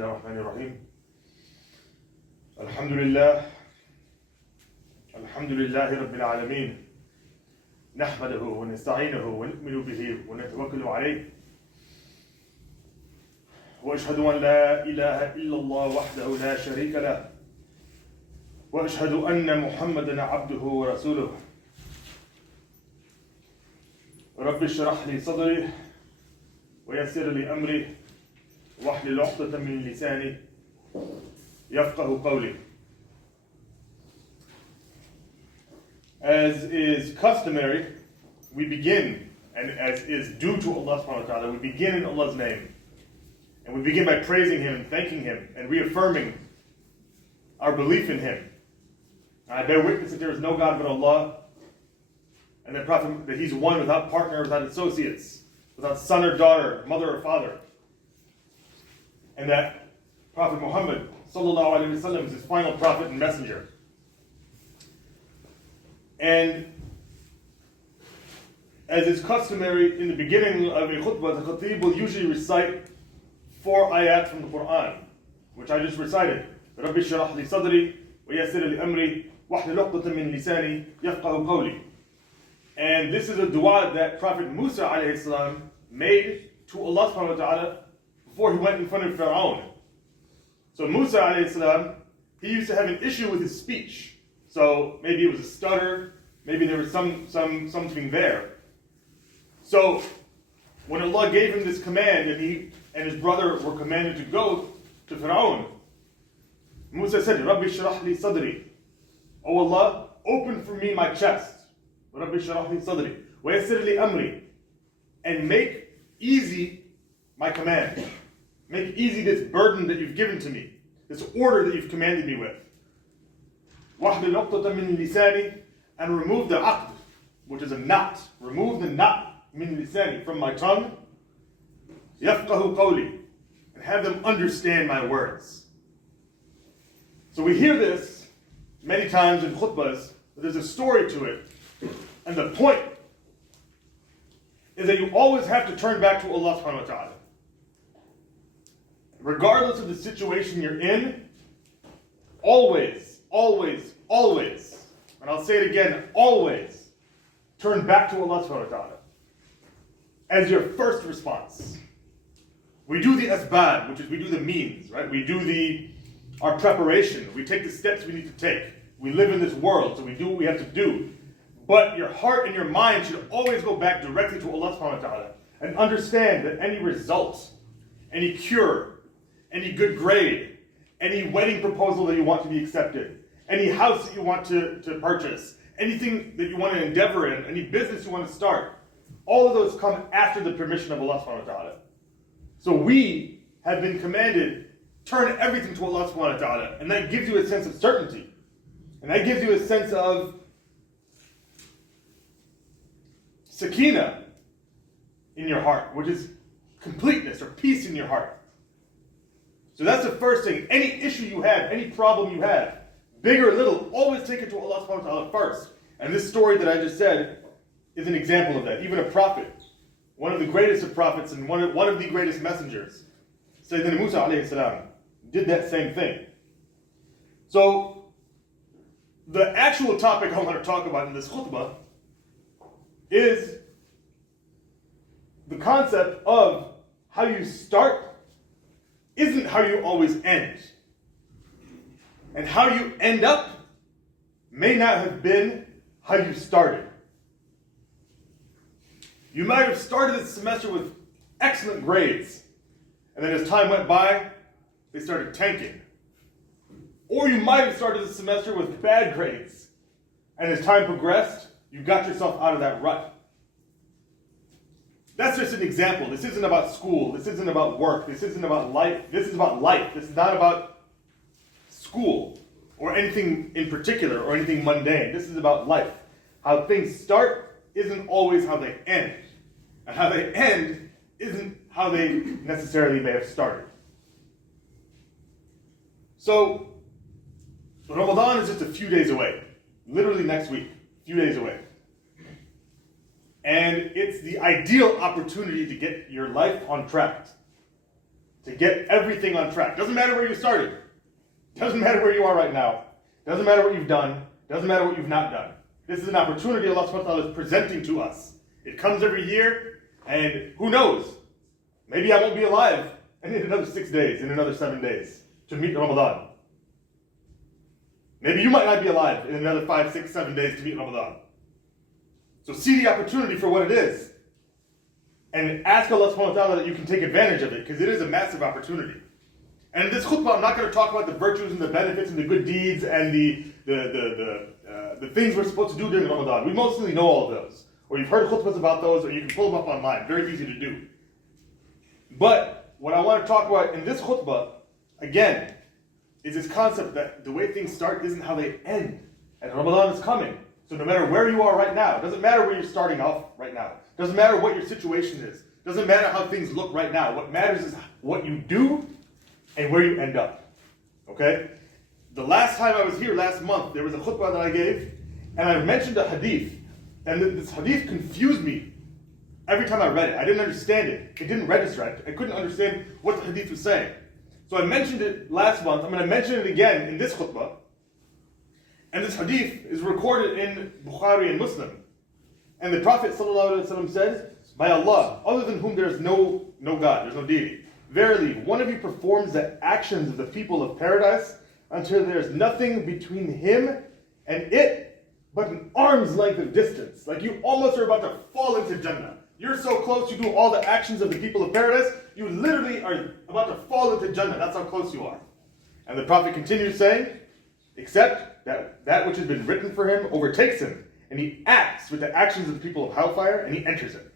الله الرحمن الرحيم. الحمد لله رب العالمين. نحمده ونستعينه ونؤمن به ونتوكل عليه. وأشهد أن لا إله إلا الله وحده لا شريك له. وأشهد أن محمدا عبده ورسوله. رب اشرح لي صدري ويسر لي أمري واحلل عقدة من لساني يفقه قولي. As is customary, we begin, and as is due to Allah subhanahu wa ta'ala, we begin in Allah's name. And we begin by praising Him and thanking Him and reaffirming our belief in Him. I bear witness that there is no God but Allah, and that He's one without partner, without associates, without son or daughter, mother or father. And that Prophet Muhammad sallallahu alaihi wasallam is His final prophet and messenger. And as is customary in the beginning of a khutbah, the khatib will usually recite 4 ayat from the Quran, which I just recited. رَبِّ اشْرَحْ لِي صَدْرِي وَيَسِّرْ لِي أَمْرِي وَاحْلُلْ عُقْدَةً مِّن لِسَانِي يَفْقَهُ قَوْلِي. And this is a dua that Prophet Musa alayhi salam made to Allah subhanahu wa ta'ala before he went in front of Pharaoh. So Musa alayhi salam, he used to have an issue with his speech. So maybe it was a stutter, maybe there was something there. So when Allah gave him this command and he and his brother were commanded to go to Pharaoh, Musa said, Rabbi shrah li sadri. Oh Allah, open for me my chest. Rabbi shrah li sadri. Wa yassir li amri. And make easy my command. Make easy this burden that you've given to me. This order that you've commanded me with. وَاحْلُلْ عُقْدَةً مِّن لِسَانِي. And remove the aqd, which is a knot. Remove the knot, min lisani, from my tongue. يَفْقَهُ قَوْلِي. And have them understand my words. So we hear this many times in khutbahs, but there's a story to it. And the point is that you always have to turn back to Allah subhanahu wa ta'ala. Regardless of the situation you're in, always, always, always, and I'll say it again, always, turn back to Allah subhanahu wa ta'ala as your first response. We do the asbab, which is we do the means, right? We do our preparation. We take the steps we need to take. We live in this world, so we do what we have to do. But your heart and your mind should always go back directly to Allah subhanahu wa ta'ala and understand that any result, any cure, any good grade, any wedding proposal that you want to be accepted, any house that you want to purchase, anything that you want to endeavor in, any business you want to start, all of those come after the permission of Allah subhanahu wa ta'ala. So we have been commanded, turn everything to Allah subhanahu wa ta'ala, and that gives you a sense of certainty. And that gives you a sense of sakina in your heart, which is completeness or peace in your heart. So that's the first thing. Any issue you have, any problem you have, big or little, always take it to Allah subhanahu wa ta'ala first. And this story that I just said is an example of that. Even a prophet, one of the greatest of prophets and one of the greatest messengers, Sayyidina Musa alayhi salam, did that same thing. So the actual topic I want to talk about in this khutbah is the concept of how you start isn't how you always end. And how you end up may not have been how you started. You might have started this semester with excellent grades, and then as time went by, they started tanking. Or you might have started the semester with bad grades, and as time progressed, you got yourself out of that rut. That's just an example. This isn't about school. This isn't about work. This isn't about life. This is about life. This is not about school or anything in particular or anything mundane. This is about life. How things start isn't always how they end. And how they end isn't how they necessarily may have started. So, Ramadan is just a few days away. Literally next week. A few days away. And it's the ideal opportunity to get your life on track. to get everything on track. Doesn't matter where you started. Doesn't matter where you are right now. Doesn't matter what you've done. Doesn't matter what you've not done. This is an opportunity Allah subhanahu wa ta'ala is presenting to us. It comes every year, and who knows? Maybe I won't be alive in another 6 days, in another 7 days, to meet Ramadan. Maybe you might not be alive in another 5, 6, 7 days to meet Ramadan. So see the opportunity for what it is. And ask Allah subhanahu wa ta'ala that you can take advantage of it, because it is a massive opportunity. And in this khutbah, I'm not going to talk about the virtues and the benefits and the good deeds and the things we're supposed to do during Ramadan. We mostly know all of those. Or you've heard khutbahs about those, or you can pull them up online. Very easy to do. But what I want to talk about in this khutbah, again, is this concept that the way things start isn't how they end. And Ramadan is coming. So no matter where you are right now, it doesn't matter where you're starting off right now. It doesn't matter what your situation is. It doesn't matter how things look right now. What matters is what you do and where you end up. Okay? The last time I was here, last month, there was a khutbah that I gave, and I mentioned a hadith. And this hadith confused me every time I read it. I didn't understand it. It didn't register. I couldn't understand what the hadith was saying. So I mentioned it last month. I'm going to mention it again in this khutbah. And this hadith is recorded in Bukhari and Muslim. And the Prophet ﷺ says, by Allah, other than whom there is no God, there's no deity, verily, one of you performs the actions of the people of paradise until there is nothing between him and it but an arm's length of distance. Like you almost are about to fall into Jumm'ah. You're so close, you do all the actions of the people of paradise, you literally are about to fall into Jumm'ah. That's how close you are. And the Prophet continues saying, except that which has been written for him overtakes him, and he acts with the actions of the people of hellfire, and he enters it.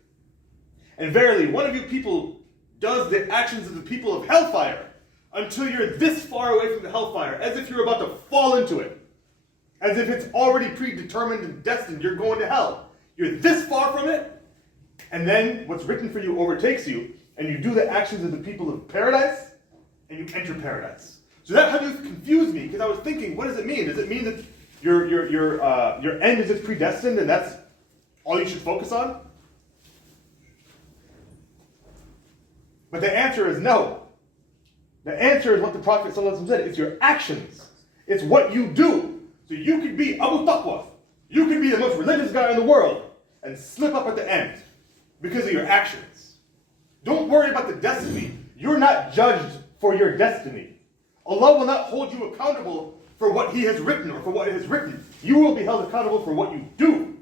And verily, one of you people does the actions of the people of hellfire until you're this far away from the hellfire, as if you're about to fall into it. As if it's already predetermined and destined, you're going to hell. You're this far from it, and then what's written for you overtakes you, and you do the actions of the people of paradise, and you enter paradise. So that hadith confused me, because I was thinking, what does it mean? Does it mean that your end is just predestined, and that's all you should focus on? But the answer is no. The answer is what the Prophet ﷺ said. It's your actions. It's what you do. So you could be Abu Taqwa. You could be the most religious guy in the world and slip up at the end because of your actions. Don't worry about the destiny. You're not judged for your destiny. Allah will not hold you accountable for what He has written or for what He has written. You will be held accountable for what you do.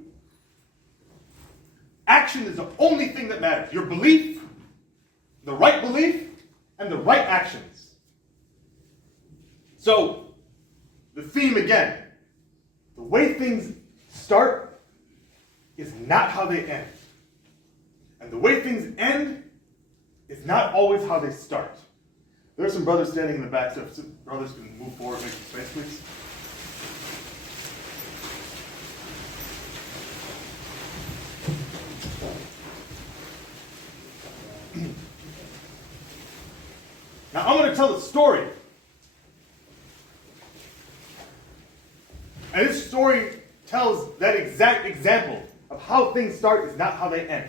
Action is the only thing that matters. Your belief, the right belief, and the right actions. So, the theme again. The way things start is not how they end. And the way things end is not always how they start. There are some brothers standing in the back, so if some brothers can move forward, make some space, please. Now I'm going to tell a story. And this story tells that exact example of how things start is not how they end.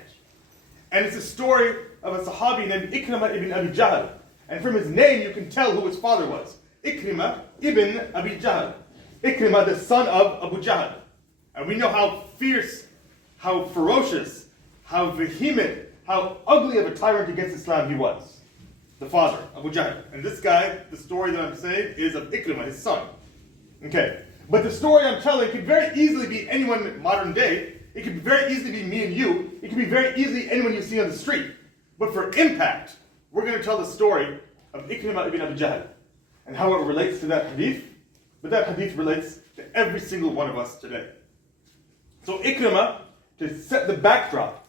And it's a story of a Sahabi named Ikrimah ibn Abi Jahl. And from his name you can tell who his father was. Ikrimah ibn Abi Jahl. Ikrimah, the son of Abu Jahl. And we know how fierce, how ferocious, how vehement, how ugly of a tyrant against Islam he was. The father, Abu Jahl. And this guy, the story that I'm saying, is of Ikrimah, his son. Okay. But the story I'm telling could very easily be anyone in modern day. It could very easily be me and you. It could be very easily anyone you see on the street. But for impact, we're going to tell the story of Ikrimah ibn Abi Jahl and how it relates to that hadith. But that hadith relates to every single one of us today. So Ikrimah, to set the backdrop,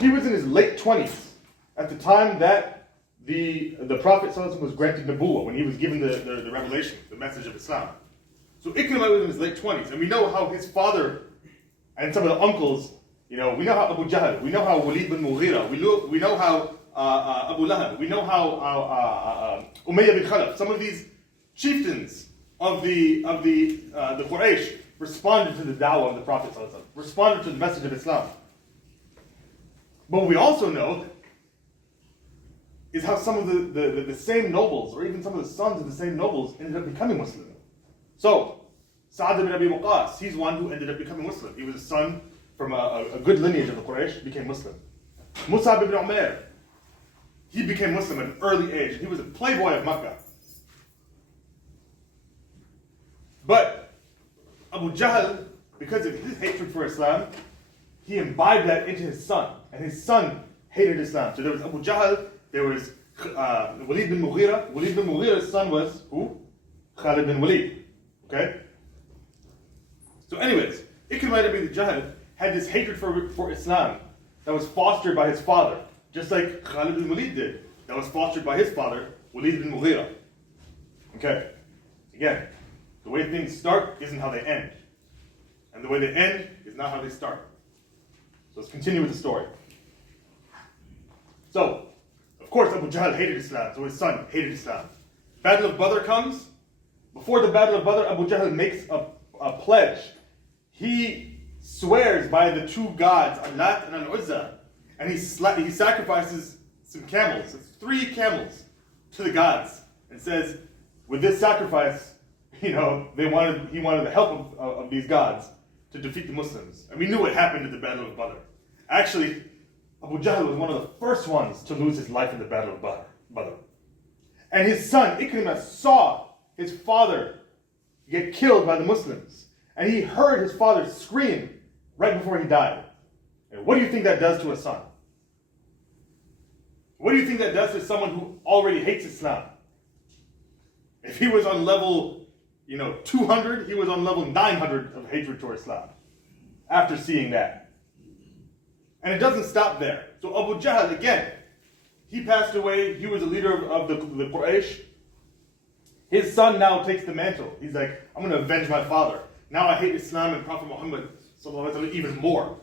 he was in his late 20s at the time that the Prophet ﷺ was granted Nubuwwah, when he was given the revelation, the message of Islam. So Ikrimah was in his late 20s, and we know how his father and some of the uncles, we know how Abu Jahl, we know how Walid bin Mughira, we know how Abu Lahab, we know how Umayyah bin Khalaf, some of these chieftains of the Quraysh responded to the da'wah of the Prophet ﷺ, responded to the message of Islam. But we also know is how some of the same nobles, or even some of the sons of the same nobles, ended up becoming Muslim. So, Sa'd ibn Abi Waqqas, he's one who ended up becoming Muslim. He was a son from a good lineage of the Quraysh, became Muslim. Mus'ab ibn Umair, he became Muslim at an early age. He was a playboy of Makkah. But Abu Jahl, because of his hatred for Islam, he imbibed that into his son. And his son hated Islam. So there was Abu Jahl, there was Walid bin Mughira. Walid bin Mughira's son was who? Khalid bin Walid. Okay? So anyways, Ikrimah ibn Jahl had this hatred for Islam that was fostered by his father, just like Khalid bin Walid did. That was fostered by his father, Walid bin Mughira. Okay? Again, the way things start isn't how they end. And the way they end is not how they start. So let's continue with the story. So, of course, Abu Jahl hated Islam, so his son hated Islam. Battle of Badr comes. Before the Battle of Badr, Abu Jahl makes a pledge. He swears by the two gods, Allat and Al-Uzza, and he sacrifices some camels, 3 camels, to the gods, and says, with this sacrifice, he wanted the help of these gods to defeat the Muslims. And we knew what happened at the Battle of Badr. Actually, Abu Jahl was one of the first ones to lose his life in the Battle of Badr. And his son, Ikrimah, saw his father get killed by the Muslims. And he heard his father scream right before he died. And what do you think that does to a son? What do you think that does to someone who already hates Islam? If he was on level 200, he was on level 900 of hatred toward Islam after seeing that. And it doesn't stop there. So Abu Jahl, again, he passed away. He was a leader of the Quraysh. His son now takes the mantle. He's like, I'm going to avenge my father. Now I hate Islam and Prophet Muhammad even more.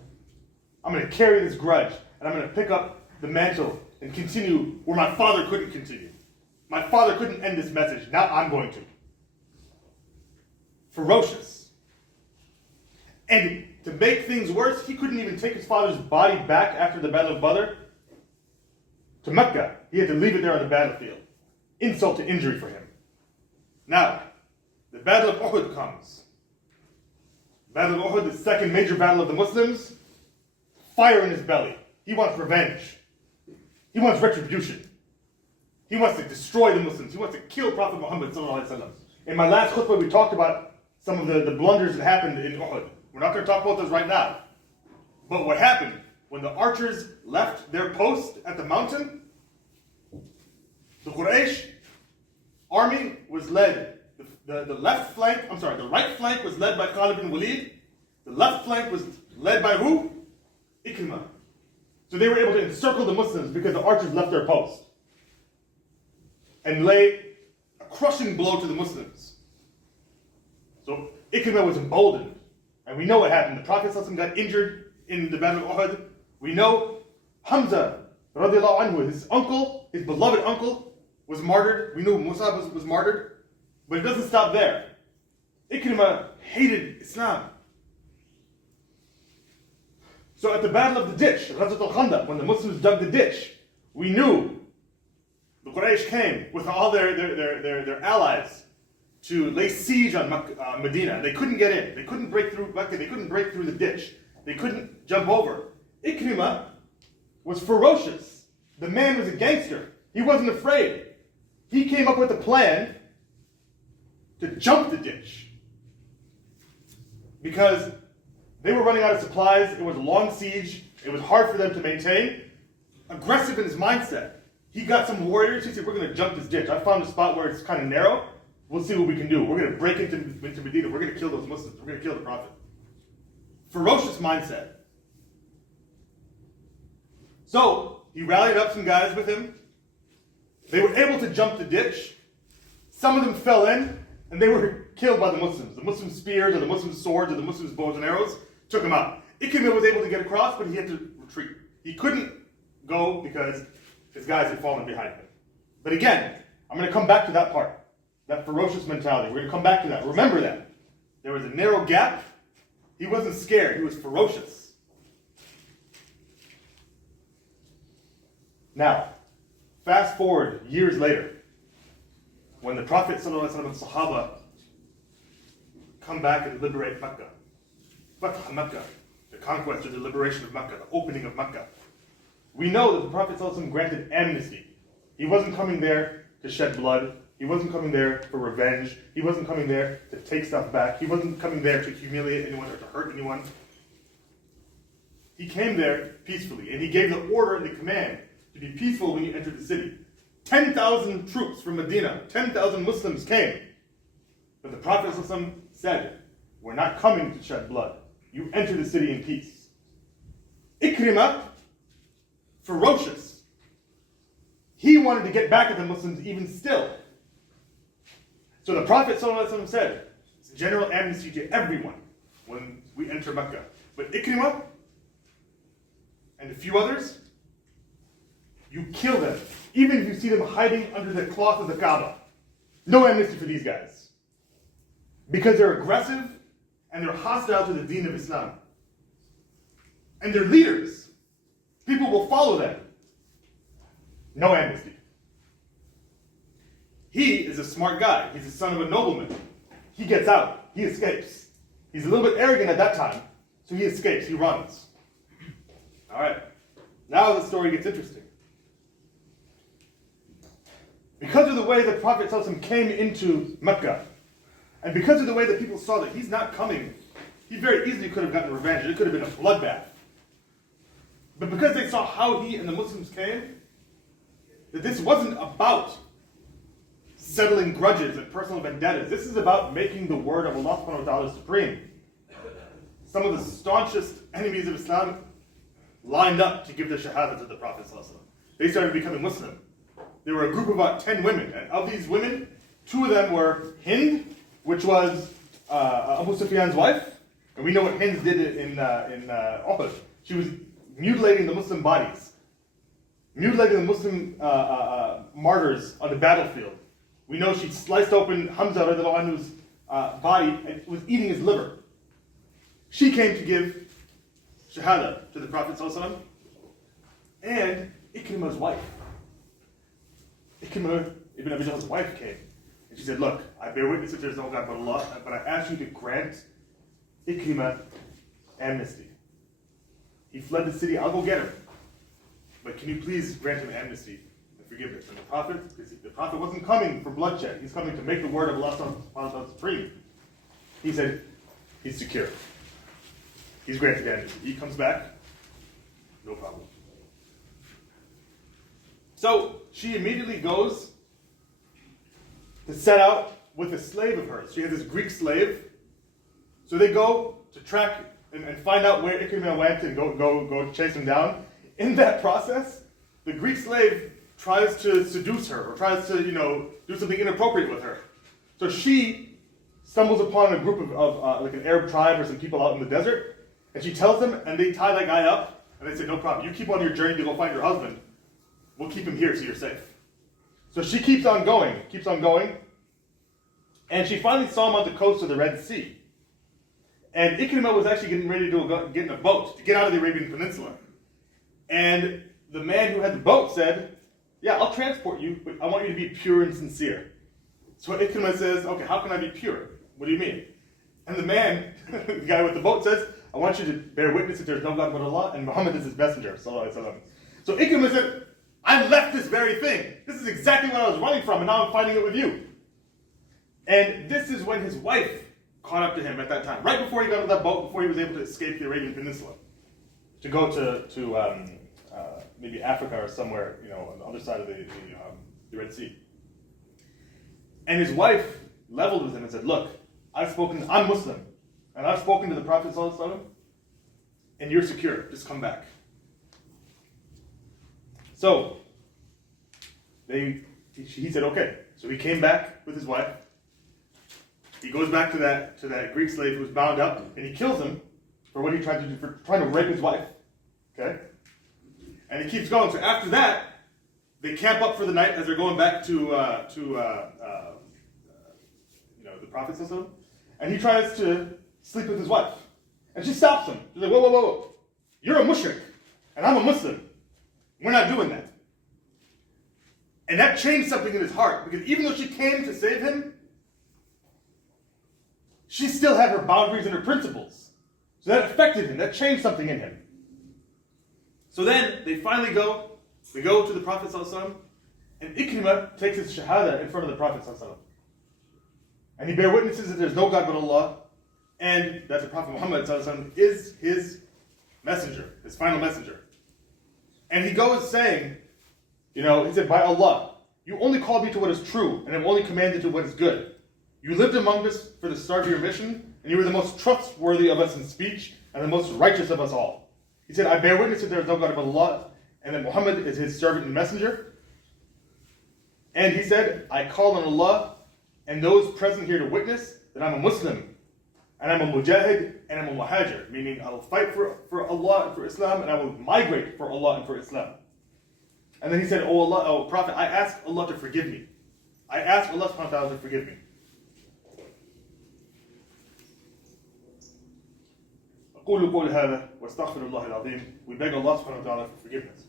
I'm going to carry this grudge, and I'm going to pick up the mantle and continue where my father couldn't continue. My father couldn't end this message. Now I'm going to. Ferocious. And to make things worse, he couldn't even take his father's body back after the Battle of Badr to Mecca. He had to leave it there on the battlefield. Insult to injury for him. Now, the Battle of Uhud comes. Battle of Uhud, the second major battle of the Muslims. Fire in his belly. He wants revenge. He wants retribution. He wants to destroy the Muslims. He wants to kill Prophet Muhammad sallallahu alaihi wasallam. In my last khutbah, we talked about some of the blunders that happened in Uhud. We're not going to talk about those right now. But what happened when the archers left their post at the mountain, the Quraysh army was led, the right flank was led by Khalid bin Walid. The left flank was led by who? Ikrimah. So they were able to encircle the Muslims because the archers left their post and lay a crushing blow to the Muslims. So Ikrimah was emboldened. And we know what happened. The Prophet ﷺ got injured in the Battle of Uhud. We know Hamza, radiallahu anhu, his uncle, his beloved uncle, was martyred. We know Musab was martyred. But it doesn't stop there. Ikrimah hated Islam. So at the Battle of the Ditch, Ghazwat al-Khandaq, when the Muslims dug the ditch, we knew the Quraysh came with all their allies to lay siege on Medina. They couldn't get in. They couldn't break through Mecca. They couldn't break through the ditch. They couldn't jump over. Ikrimah was ferocious. The man was a gangster. He wasn't afraid. He came up with a plan to jump the ditch because they were running out of supplies. It was a long siege. It was hard for them to maintain. Aggressive in his mindset. He got some warriors. He said, we're going to jump this ditch. I found a spot where it's kind of narrow. We'll see what we can do. We're going to break into Medina. We're going to kill those Muslims. We're going to kill the Prophet. Ferocious mindset. So, he rallied up some guys with him. They were able to jump the ditch. Some of them fell in, and they were killed by the Muslims. The Muslim spears, or the Muslim swords, or the Muslim bows and arrows took them out. Ikrimah was able to get across, but he had to retreat. He couldn't go because his guys had fallen behind him. But again, I'm going to come back to that part. That ferocious mentality. We're going to come back to that. Remember that. There was a narrow gap. He wasn't scared. He was ferocious. Now, Fast forward years later, when the Prophet ﷺ and the Sahaba come back and liberate Mecca, Fatah Mecca, the conquest or the liberation of Mecca, the opening of Mecca, we know that the Prophet ﷺ granted amnesty. He wasn't coming there to shed blood. He wasn't coming there for revenge. He wasn't coming there to take stuff back. He wasn't coming there to humiliate anyone or to hurt anyone. He came there peacefully, and he gave the order and the command to be peaceful when you entered the city. 10,000 troops from Medina, 10,000 Muslims came. But the Prophet ﷺ said, we're not coming to shed blood. You enter the city in peace. Ikrimah, ferocious. He wanted to get back at the Muslims even still. So the Prophet ﷺ said, it's general amnesty to everyone when we enter Mecca. But Ikrimah and a few others, you kill them, even if you see them hiding under the cloth of the Kaaba. No amnesty for these guys. Because they're aggressive and they're hostile to the deen of Islam. And they're leaders. People will follow them. No amnesty. He is a smart guy. He's the son of a nobleman. He gets out. He escapes. He's a little bit arrogant at that time, so he escapes. He runs. All right. Now the story gets interesting. Because of the way the Prophet ﷺ came into Mecca, and because of the way that people saw that he's not coming, he very easily could have gotten revenge. It could have been a bloodbath. But because they saw how he and the Muslims came, that this wasn't about settling grudges and personal vendettas. This is about making the word of Allah subhanahu wa ta'ala supreme. Some of the staunchest enemies of Islam lined up to give the shahada to the Prophet ﷺ. They started becoming Muslim. There were a group of about 10 women, and of these women, 2 of them were Hind, which was Abu Sufyan's wife, and we know what Hind did in Uhud. She was mutilating the Muslim bodies, mutilating the Muslim martyrs on the battlefield. We know she sliced open Hamza radiallahu anhu's body and was eating his liver. She came to give shahada to the Prophet ﷺ, and Ikrimah's wife. Ikrimah ibn Abi Jahl's wife came, and she said, look, I bear witness that there is no God but Allah, but I ask you to grant Ikrimah amnesty. He fled the city, I'll go get him. But can you please grant him amnesty and forgiveness? And the Prophet wasn't coming for bloodshed. He's coming to make the word of Allah subhanahu wa ta'ala supreme. He said, he's secure. He's granted amnesty. He comes back, no problem. So she immediately goes to set out with a slave of hers. She has this Greek slave. So they go to track and find out where Ikrimah went and go chase him down. In that process, the Greek slave tries to seduce her or tries to, do something inappropriate with her. So she stumbles upon a group of like an Arab tribe or some people out in the desert, and she tells them, and they tie that guy up, and they say, no problem, you keep on your journey to go find your husband. We'll keep him here so you're safe. So she keeps on going, and she finally saw him on the coast of the Red Sea. And Ikrimah was actually getting ready to get in a boat to get out of the Arabian Peninsula. And the man who had the boat said, yeah, I'll transport you, but I want you to be pure and sincere. So Ikrimah says, okay, how can I be pure? What do you mean? And the man, the guy with the boat says, I want you to bear witness that there's no God but Allah, and Muhammad is his messenger. So Ikrimah said, I left this very thing. This is exactly what I was running from, and now I'm finding it with you. And this is when his wife caught up to him at that time, right before he got on that boat, before he was able to escape the Arabian Peninsula, to go to maybe Africa or somewhere, on the other side of the Red Sea. And his wife leveled with him and said, look, I'm Muslim, and I've spoken to the Prophet ﷺ, and you're secure. Just come back. So he said, okay. So he came back with his wife. He goes back to that Greek slave who was bound up, and he kills him for what he tried to do, for trying to rape his wife. Okay? And he keeps going. So after that, they camp up for the night as they're going back to the Prophet ﷺ, and he tries to sleep with his wife. And she stops him. She's like, whoa. You're a mushrik, and I'm a Muslim. We're not doing that. And that changed something in his heart, because even though she came to save him, she still had her boundaries and her principles. So that affected him, that changed something in him. So then they finally go to the Prophet ﷺ, and Ikrimah takes his shahada in front of the Prophet ﷺ. And he bears witnesses that there's no God but Allah, and that the Prophet Muhammad ﷺ is his messenger, his final messenger. And he goes saying, he said, by Allah, you only called me to what is true, and have only commanded to what is good. You lived among us for the start of your mission, and you were the most trustworthy of us in speech, and the most righteous of us all. He said, I bear witness that there is no God but Allah, and that Muhammad is his servant and messenger. And he said, I call on Allah and those present here to witness that I'm a Muslim, and I'm a mujahid, and I'm a muhajir, meaning I will fight for Allah and for Islam, and I will migrate for Allah and for Islam. And then he said, Oh Allah, oh Prophet, I ask Allah to forgive me. I ask Allah subhanahu wa ta'ala to forgive me. أقول قول هذا واستغفر الله العظيم. We beg Allah subhanahu wa ta'ala for forgiveness.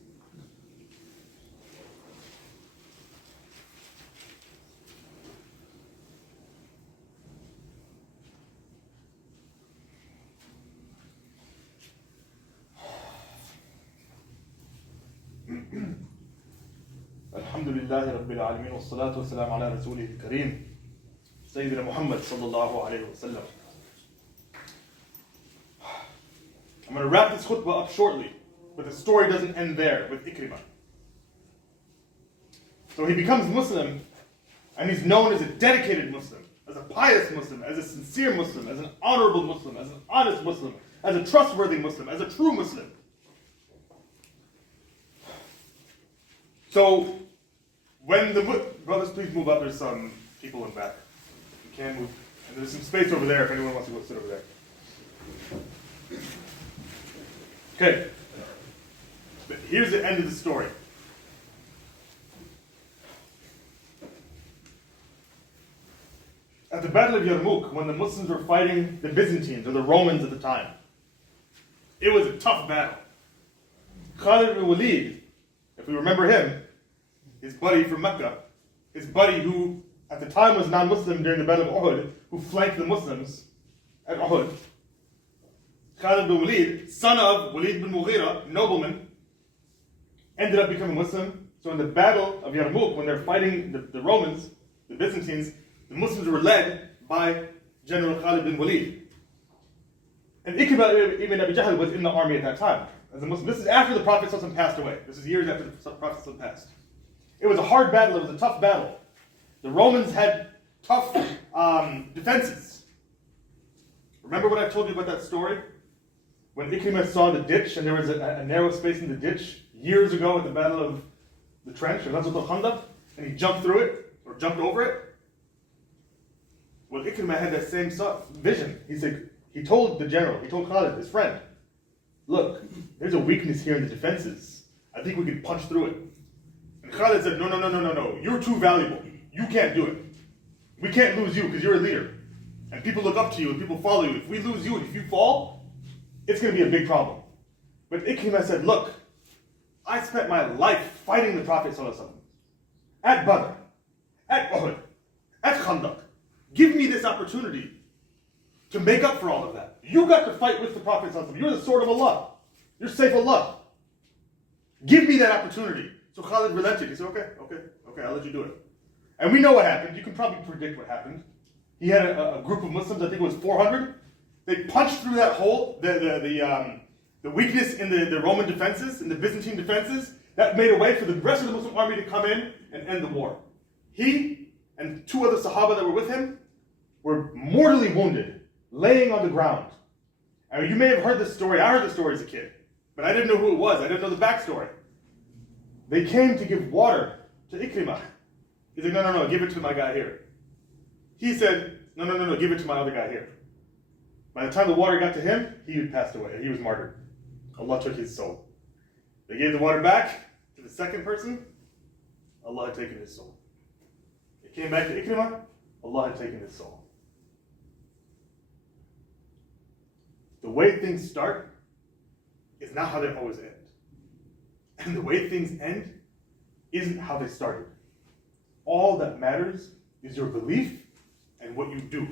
الحمد لله رب العالمين والصلاة والسلام على رسوله الكريم سيدنا محمد صلى الله عليه وسلم. I'm going to wrap this khutbah up shortly, but the story doesn't end there with Ikrimah. So he becomes Muslim, and he's known as a dedicated Muslim, as a pious Muslim, as a sincere Muslim, as an honorable Muslim, as an honest Muslim, as a trustworthy Muslim, as a true Muslim. So, when the brothers, please move up. There's some people in back. You can move, and there's some space over there if anyone wants to go sit over there. Okay. But here's the end of the story. At the Battle of Yarmouk, when the Muslims were fighting the Byzantines, or the Romans at the time, it was a tough battle. Khalid ibn Walid, if we remember him, his buddy from Mecca, his buddy who at the time was non-Muslim during the Battle of Uhud, who flanked the Muslims at Uhud, Khalid bin Walid, son of Walid bin Mughira, nobleman, ended up becoming Muslim. So in the Battle of Yarmouk, when they're fighting the Romans, the Byzantines, the Muslims were led by General Khalid bin Walid. And Ikrimah ibn Abi Jahl was in the army at that time as a Muslim. This is after the Prophet ﷺ passed away. This is years after the Prophet ﷺ passed. It was a hard battle. It was a tough battle. The Romans had tough defenses. Remember what I told you about that story? When Ikrimah saw the ditch, and there was a narrow space in the ditch years ago at the Battle of the Trench, or Ghazwat al-Khandaq, and he jumped through it, or jumped over it. Well, Ikrimah had that same vision. He told the general, he told Khalid, his friend, look, there's a weakness here in the defenses. I think we can punch through it. And Khalid said, no, you're too valuable. You can't do it. We can't lose you because you're a leader. And people look up to you and people follow you. If we lose you and if you fall, it's going to be a big problem. But Ikrimah said, look, I spent my life fighting the Prophet ﷺ at Badr, at Uhud, at Khandaq. Give me this opportunity to make up for all of that. You got to fight with the Prophet ﷺ. You're the sword of Allah. You're safe Allah. Give me that opportunity. So Khalid relented. He said, okay, I'll let you do it. And we know what happened. You can probably predict what happened. He had a group of Muslims, I think it was 400. They punched through that hole, the weakness in the Roman defenses, in the Byzantine defenses. That made a way for the rest of the Muslim army to come in and end the war. He and two other Sahaba that were with him were mortally wounded, laying on the ground. I mean, you may have heard this story. I heard the story as a kid, but I didn't know who it was. I didn't know the backstory. They came to give water to Ikrimah. He's like, no, give it to my guy here. He said, no, give it to my other guy here. By the time the water got to him, he had passed away. He was martyred. Allah took his soul. They gave the water back to the second person. Allah had taken his soul. It came back to Ikrimah. Allah had taken his soul. The way things start is not how they always end. And the way things end isn't how they started. all that matters is your belief and what you do.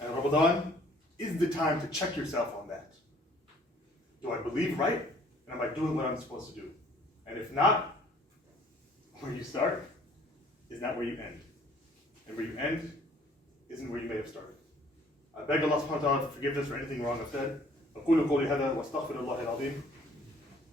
And Ramadan is the time to check yourself on that. Do I believe right? And am I doing what I'm supposed to do? And if not, where you start is not where you end. And where you end isn't where you may have started. I beg Allah subhanahu wa ta'ala for forgiveness for anything wrong I've said. أقول قولي هذا وأستغفر الله العظيم.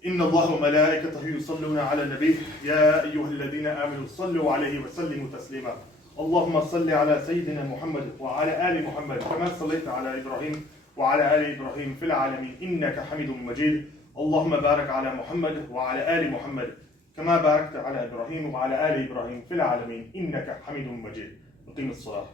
إن الله وملائكته يصلون على النبي يا أيها الذين آمنوا صلوا عليه وسلموا تسليما. اللهم صل على سيدنا محمد وعلى آل محمد كما صليت على إبراهيم وعلى آل إبراهيم في العالمين إنك حميد مجيد. اللهم بارك على محمد وعلى آل محمد كما باركت على إبراهيم وعلى آل إبراهيم في العالمين إنك حميد مجيد. نقيم الصلاة.